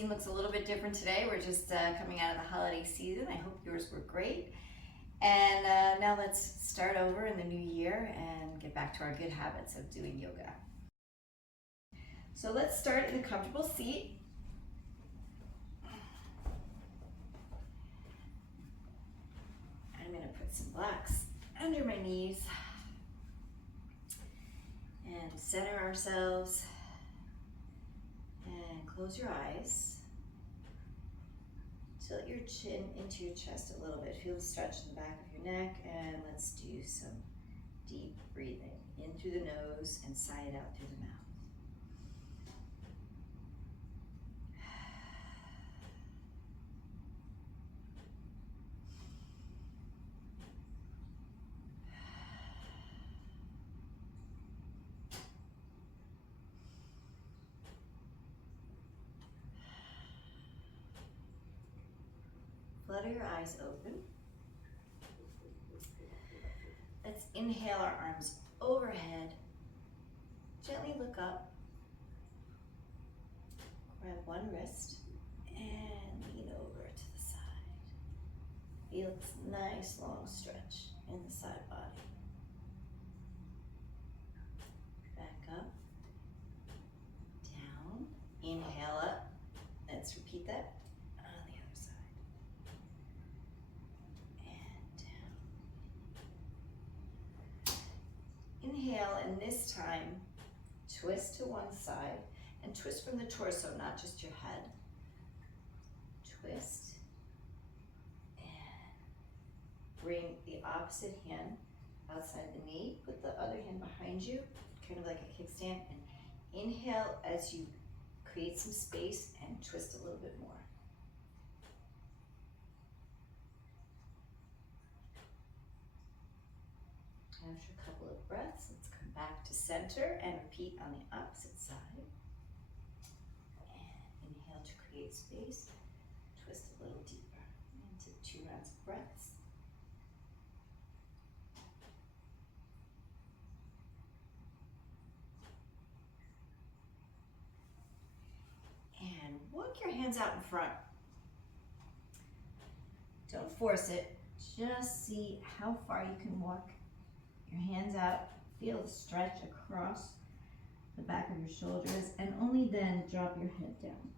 scene looks a little bit different today. We're just coming out of the holiday season. I hope yours were great. And now let's start over in the new year and get back to our good habits of doing yoga. So let's start in a comfortable seat. I'm going to put some blocks under my knees and center ourselves and close your eyes. Tilt your chin into your chest a little bit. Feel the stretch in the back of your neck, and let's do some deep breathing in through the nose and sigh it out through the mouth. Flutter your eyes open. Let's inhale our arms overhead. Gently look up. Grab one wrist and lean over to the side. Feel this nice long stretch in the side body. Back up. Down. Inhale up. Let's repeat that. Inhale, and this time, twist to one side, and twist from the torso, not just your head. Twist, and bring the opposite hand outside the knee. Put the other hand behind you, kind of like a kickstand, and inhale as you create some space and twist a little bit more. After a couple of breaths, let's come back to center and repeat on the opposite side. And inhale to create space. Twist a little deeper into 2 rounds of breaths. And walk your hands out in front. Don't force it. Just see how far you can walk. Your hands out, feel the stretch across the back of your shoulders, and only then drop your head down.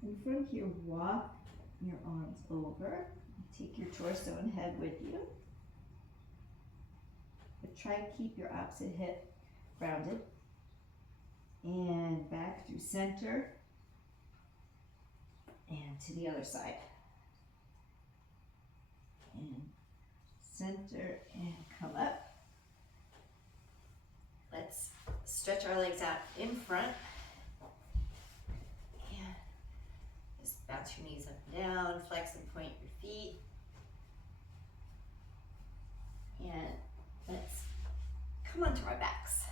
And from here, walk your arms over. Take your torso and head with you. But try to keep your opposite hip grounded. And back through center and to the other side. And center and come up. Let's stretch our legs out in front. And just bounce your knees up and down, flex and point your feet. And let's come onto our backs.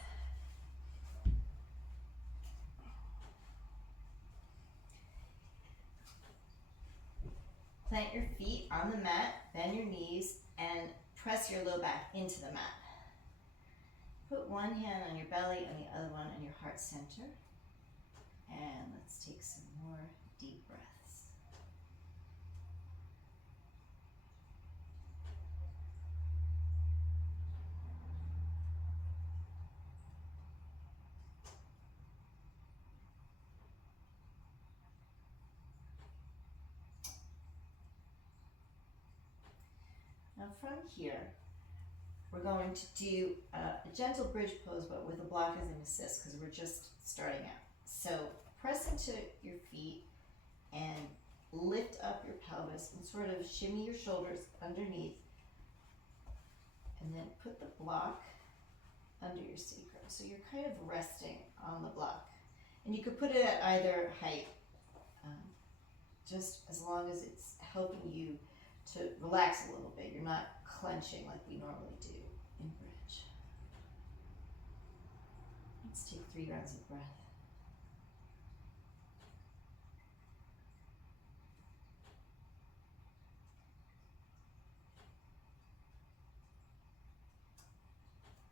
Plant your feet on the mat, bend your knees, and press your low back into the mat. Put one hand on your belly and the other one on your heart center. And let's take some more deep breaths. Now from here, we're going to do a gentle bridge pose, but with a block as an assist, because we're just starting out. So press into your feet and lift up your pelvis and sort of shimmy your shoulders underneath, and then put the block under your sacrum. So you're kind of resting on the block. And you could put it at either height, just as long as it's helping you to relax a little bit. You're not clenching like we normally do in bridge. Let's take 3 rounds of breath.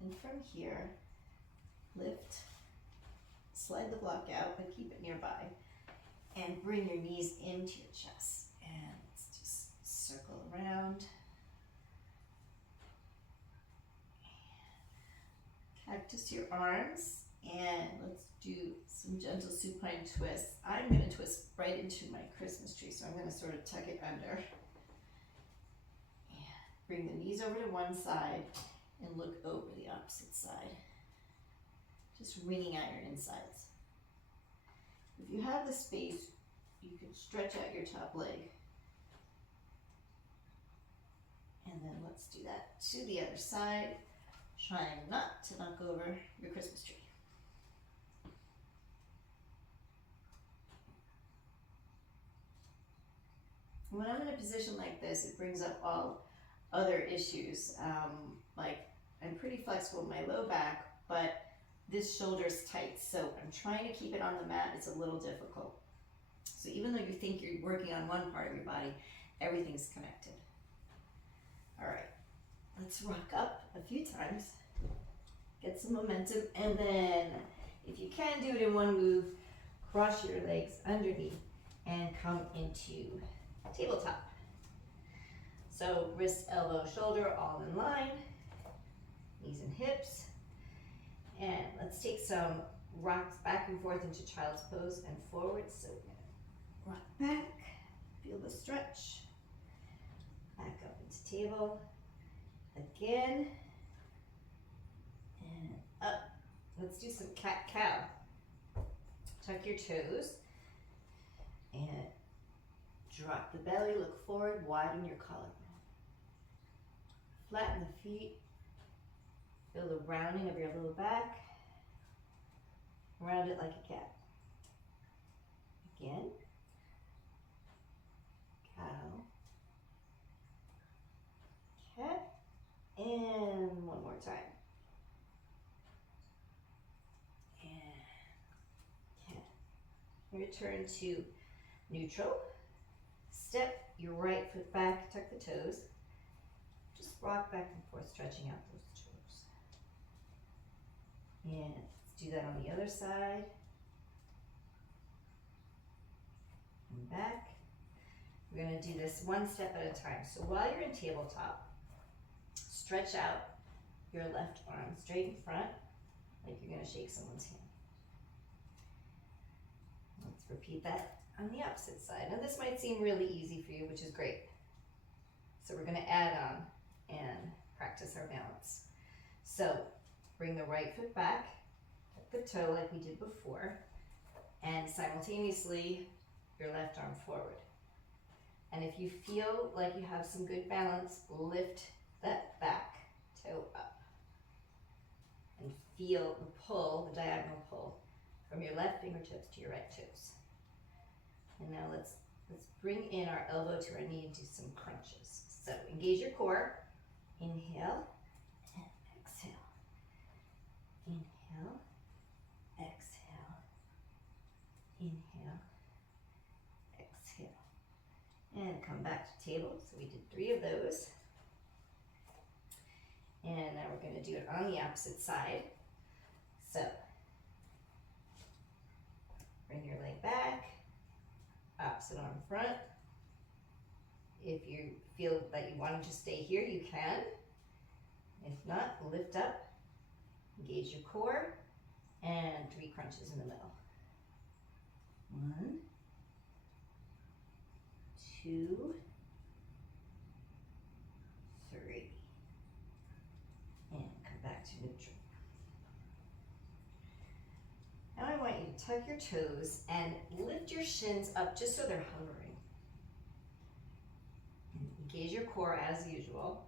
And from here, lift slide the block out, but keep it nearby. And bring your knees into your chest. And let's just circle around. Cactus your arms. And let's do some gentle supine twists. I'm going to twist right into my Christmas tree, so I'm going to sort of tuck it under. And bring the knees over to one side and look over the opposite side. Just wringing out your insides. If you have the space, you can stretch out your top leg. And then let's do that to the other side, trying not to knock over your Christmas tree. When I'm in a position like this, it brings up all other issues. Like I'm pretty flexible in my low back, but this shoulder's tight, so I'm trying to keep it on the mat. It's a little difficult. So even though you think you're working on one part of your body, everything's connected. All right, let's rock up a few times, get some momentum, and then if you can do it in one move, cross your legs underneath and come into tabletop. So wrist, elbow, shoulder, all in line, knees and hips. And let's take some rocks back and forth into child's pose and forward. So we're gonna rock back, feel the stretch, back up into table, again, and up. Let's do some cat-cow. Tuck your toes, and drop the belly, look forward, widen your collarbone. Flatten the feet. Feel the rounding of your lower back. Round it like a cat. Again. Cow. Cat. And one more time. And cat. Return to neutral. Step your right foot back, tuck the toes. Just rock back and forth, stretching out those toes. And let's do that on the other side. And back. We're going to do this one step at a time. So while you're in tabletop, stretch out your left arm straight in front, like you're going to shake someone's hand. Let's repeat that on the opposite side. Now this might seem really easy for you, which is great. So we're going to add on and practice our balance. So bring the right foot back, tuck the toe like we did before, and simultaneously your left arm forward. And if you feel like you have some good balance, lift that back toe up. And feel the pull, the diagonal pull, from your left fingertips to your right toes. And now let's bring in our elbow to our knee and do some crunches. So engage your core. Inhale and exhale. Inhale, exhale. Inhale, exhale. And come back to table. So we did 3 of those. And now we're going to do it on the opposite side. So bring your leg back, opposite arm front. If you feel that you want to just stay here, you can. If not, lift up, engage your core, and 3 crunches in the middle. 1, 2, 3. And come back to neutral. Now I want you to tuck your toes and lift your shins up just so they're hovering. And engage your core as usual.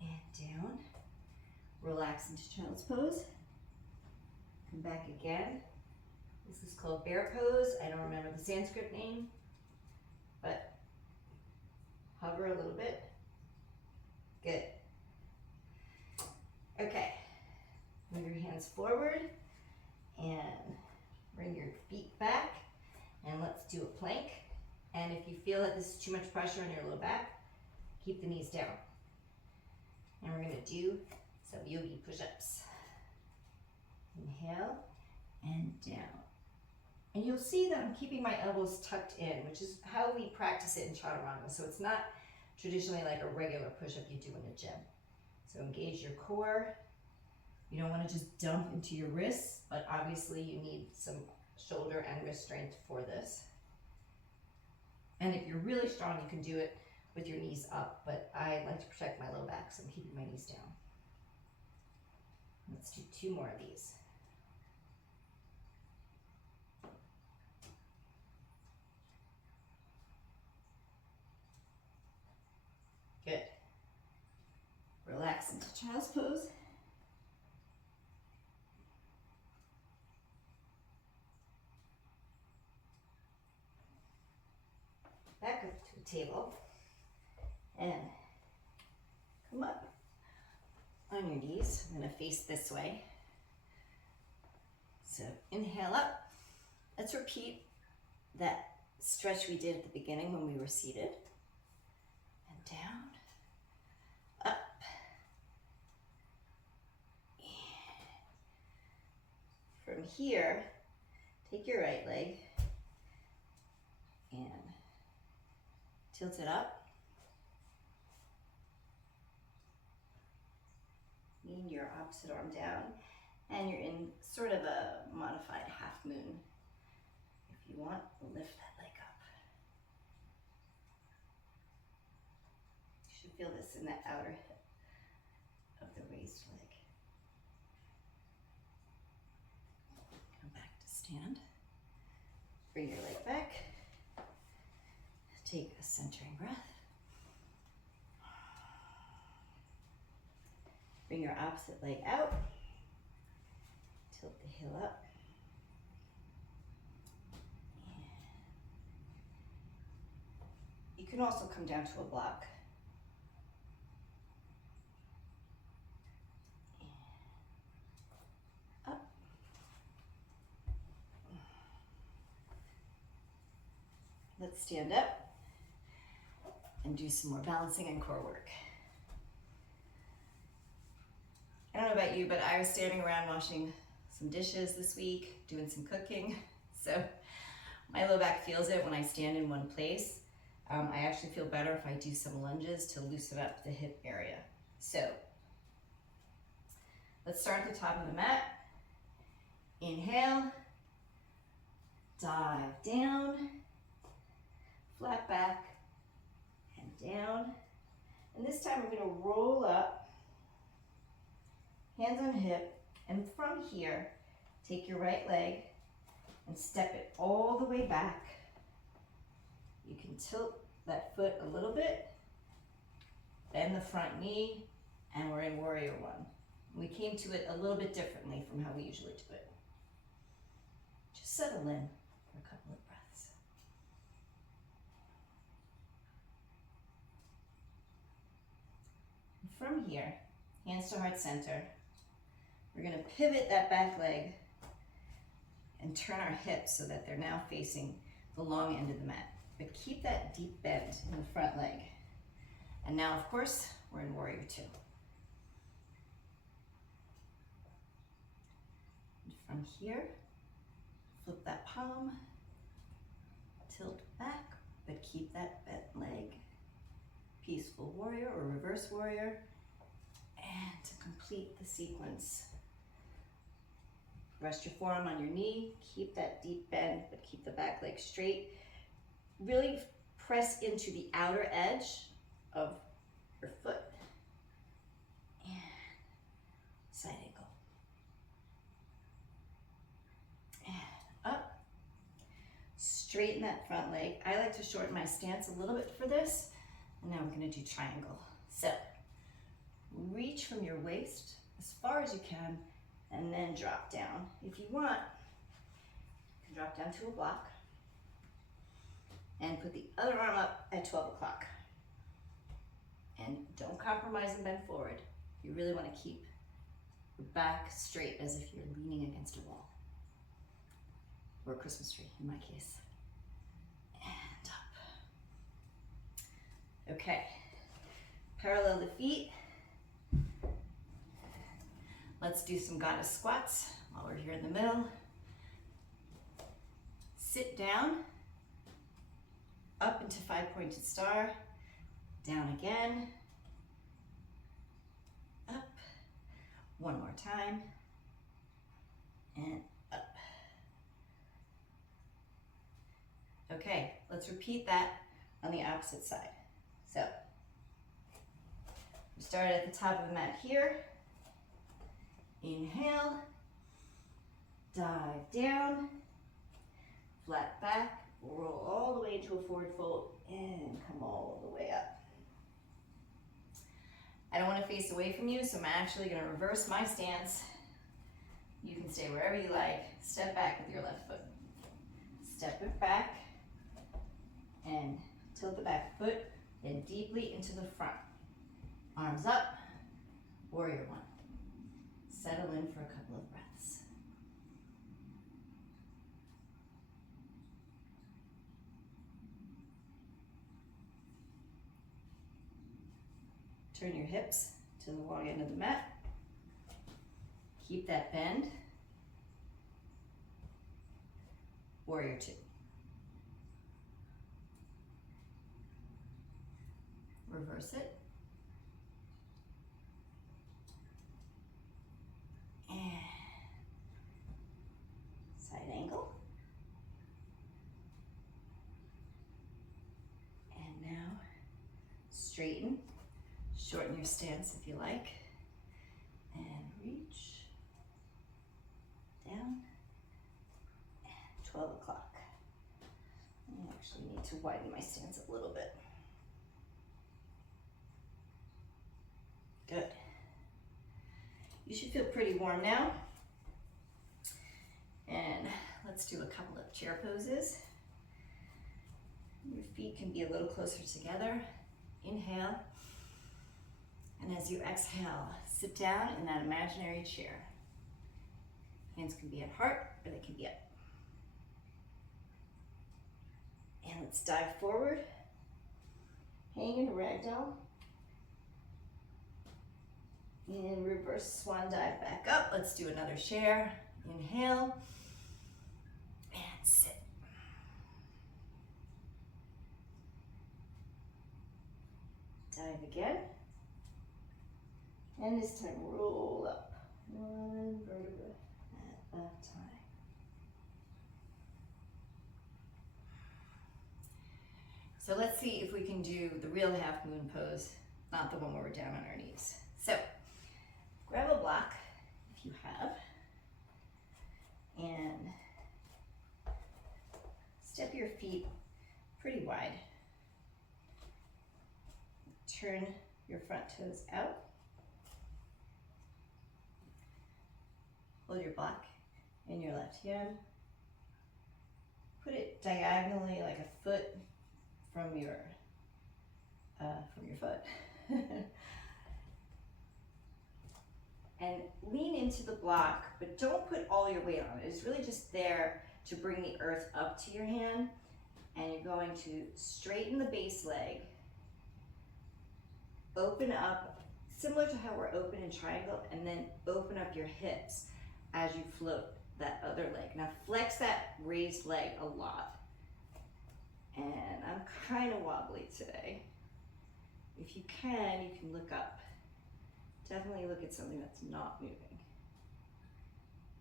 And down. Relax into child's pose. Come back again. This is called bear pose. I don't remember the Sanskrit name, but hover a little bit. Good. Okay. Move your hands forward and bring your feet back. And let's do a plank. And if you feel that this is too much pressure on your low back, keep the knees down. And we're going to do some yogi push-ups. Inhale and down. And you'll see that I'm keeping my elbows tucked in, which is how we practice it in chaturanga. So it's not traditionally like a regular push-up you do in a gym. So engage your core. You don't want to just dump into your wrists, but obviously you need some shoulder and wrist strength for this. And if you're really strong, you can do it with your knees up, but I like to protect my low back, so I'm keeping my knees down. Let's do 2 more of these. Good. Relax into child's pose. Back up to a table and come up on your knees. I'm going to face this way. So inhale up. Let's repeat that stretch we did at the beginning when we were seated. And down, up, and from here, take your right leg and tilt it up. Lean your opposite arm down, and you're in sort of a modified half moon. If you want, lift that leg up. You should feel this in the outer hip of the raised leg. Come back to stand. Bring your leg back. Take a centering breath. Bring your opposite leg out. Tilt the heel up. You can also come down to a block. Up. Let's stand up and do some more balancing and core work. I don't know about you, but I was standing around washing some dishes this week, doing some cooking. So my low back feels it when I stand in one place. I actually feel better if I do some lunges to loosen up the hip area. So let's start at the top of the mat. Inhale, dive down, flat back, and down. And this time we're going to roll up, hands on hip, and from here, take your right leg and step it all the way back. You can tilt that foot a little bit, bend the front knee, and we're in Warrior One. We came to it a little bit differently from how we usually do it. Just settle in for a couple of breaths. And from here, hands to heart center, we're going to pivot that back leg and turn our hips so that they're now facing the long end of the mat. But keep that deep bend in the front leg. And now, of course, we're in Warrior Two. And from here, flip that palm, tilt back, but keep that bent leg. Peaceful warrior or reverse warrior. And to complete the sequence, rest your forearm on your knee, keep that deep bend, but keep the back leg straight. Really press into the outer edge of your foot. And side angle. And up. Straighten that front leg. I like to shorten my stance a little bit for this. And now we're going to do triangle. So reach from your waist as far as you can and then drop down. If you want, you can drop down to a block and put the other arm up at 12 o'clock. And don't compromise and bend forward. You really want to keep your back straight as if you're leaning against a wall. Or a Christmas tree, in my case. And up. Okay. Parallel the feet. Let's do some goddess squats while we're here in the middle. Sit down, up into 5-pointed star, down again, up, one more time, and up. Okay, let's repeat that on the opposite side. So, we start at the top of the mat here. Inhale, dive down, flat back, roll all the way into a forward fold, and come all the way up. I don't want to face away from you, so I'm actually going to reverse my stance. You can stay wherever you like. Step back with your left foot. Step it back, and tilt the back foot, then deeply into the front. Arms up, warrior one. Settle in for a couple of breaths. Turn your hips to the long end of the mat. Keep that bend. Warrior two. Reverse it. And side angle. And now straighten. Shorten your stance if you like. And reach down. And 12 o'clock. I actually need to widen my stance a little bit. Good. You should feel pretty warm now. And let's do a couple of chair poses. Your feet can be a little closer together. Inhale. And as you exhale, sit down in that imaginary chair. Hands can be at heart or they can be up. And let's dive forward. Hang in a ragdoll. And reverse swan dive back up. Let's do another share. Inhale. And sit. Dive again. And this time roll up. One vertebra at a time. So let's see if we can do the real half moon pose, not the one where we're down on our knees. So grab a block if you have, and step your feet pretty wide. Turn your front toes out. Hold your block in your left hand. Put it diagonally like a foot from your foot. And lean into the block, but don't put all your weight on it. It's really just there to bring the earth up to your hand. And you're going to straighten the base leg, open up, similar to how we're open in triangle, and then open up your hips as you float that other leg. Now flex that raised leg a lot. And I'm kind of wobbly today. If you can look up. Definitely look at something that's not moving.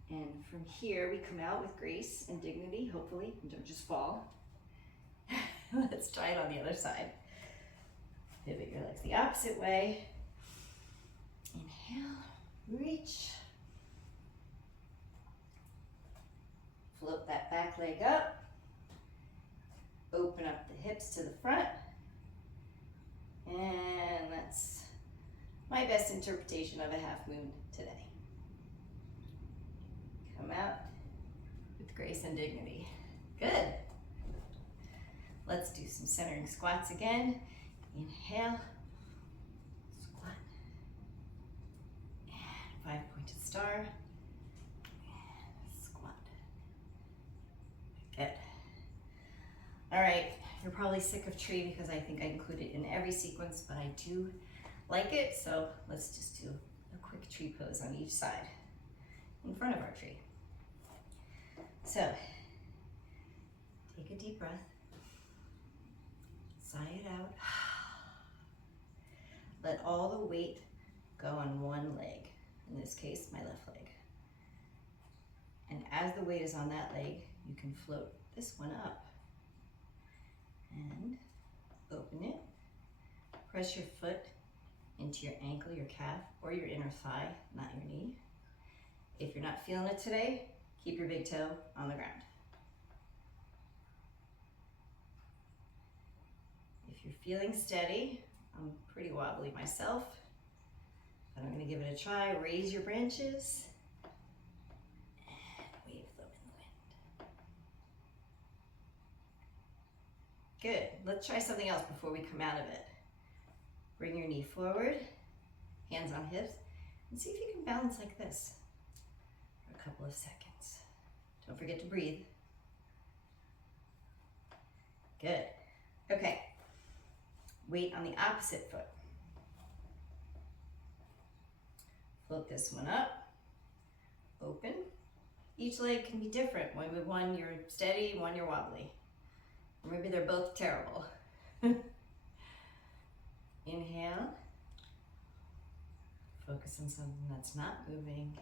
And from here, we come out with grace and dignity, hopefully, and don't just fall. Let's try it on the other side. Pivot your legs the opposite way. Inhale, reach. Float that back leg up. Open up the hips to the front. And that's my best interpretation of a half moon today. Come out with grace and dignity. Good. Let's do some centering squats again. Inhale, squat, and 5-pointed star, and squat. Good. All right, you're probably sick of tree because I think I include it in every sequence, but I do like it, so let's just do a quick quick tree pose on each side in front of our tree. So, take a deep breath, sigh it out. Let all the weight go on one leg, in this case, my left leg. And as the weight is on that leg, you can float this one up. And open it. Press your foot into your ankle, your calf, or your inner thigh, not your knee. If you're not feeling it today, keep your big toe on the ground. If you're feeling steady, I'm pretty wobbly myself, but I'm gonna give it a try. Raise your branches and wave them in the wind. Good, let's try something else before we come out of it. Bring your knee forward, hands on hips, and see if you can balance like this for a couple of seconds. Don't forget to breathe. Good, okay. Weight on the opposite foot. Float this one up, open. Each leg can be different. One you're steady, one you're wobbly. Or maybe they're both terrible. Inhale. Focus on something that's not moving.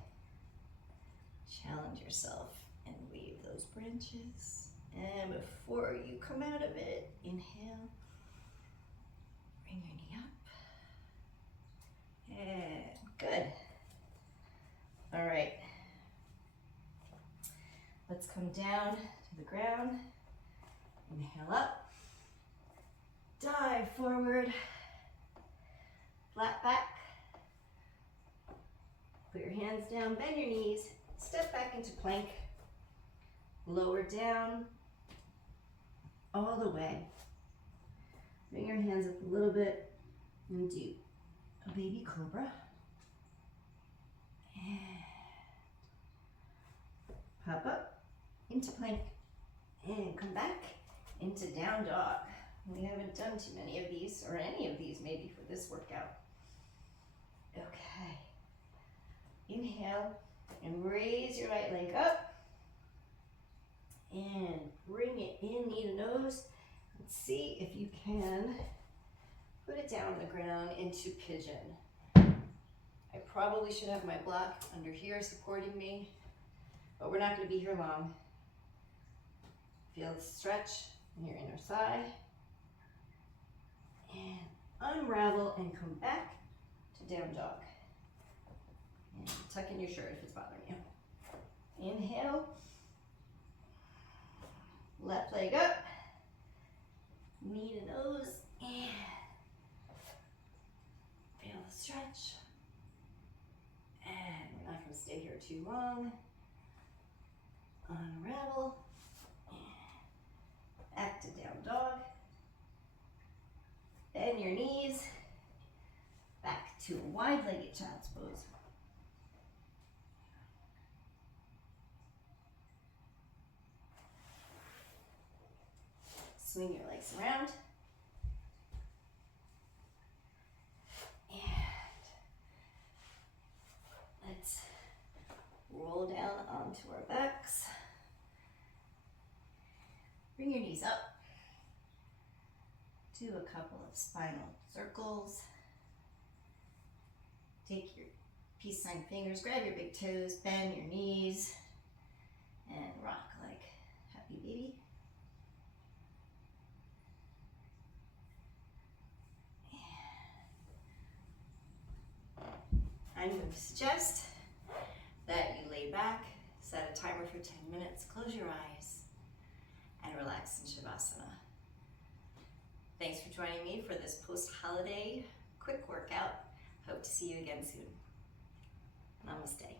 Challenge yourself and wave those branches. And before you come out of it, inhale. Bring your knee up. And good. All right. Let's come down to the ground. Inhale up. Dive forward. Flat back. Put your hands down, bend your knees, step back into plank. Lower down all the way. Bring your hands up a little bit and do a baby cobra. And pop up into plank and come back into down dog. We haven't done too many of these, or any of these maybe for this workout. Okay. Inhale and raise your right leg up and bring it in, knee to nose. Let's see if you can put it down on the ground into pigeon. I probably should have my block under here supporting me, but we're not going to be here long. Feel the stretch in your inner thigh. And unravel and come back to down dog. And tuck in your shirt if it's bothering you. Inhale. Left leg up. Knee to nose. And feel the stretch. And we're not going to stay here too long. Unravel. And back to down dog. Bend your knees. Back to a wide-legged child's pose. Swing your legs around. And let's roll down onto our backs. Bring your knees up. Do a couple of spinal circles. Take your peace sign fingers, grab your big toes, bend your knees, and rock like happy baby. I'm going to suggest that you lay back, set a timer for 10 minutes, close your eyes, and relax in Shavasana. Thanks for joining me for this post-holiday quick workout. Hope to see you again soon. Namaste.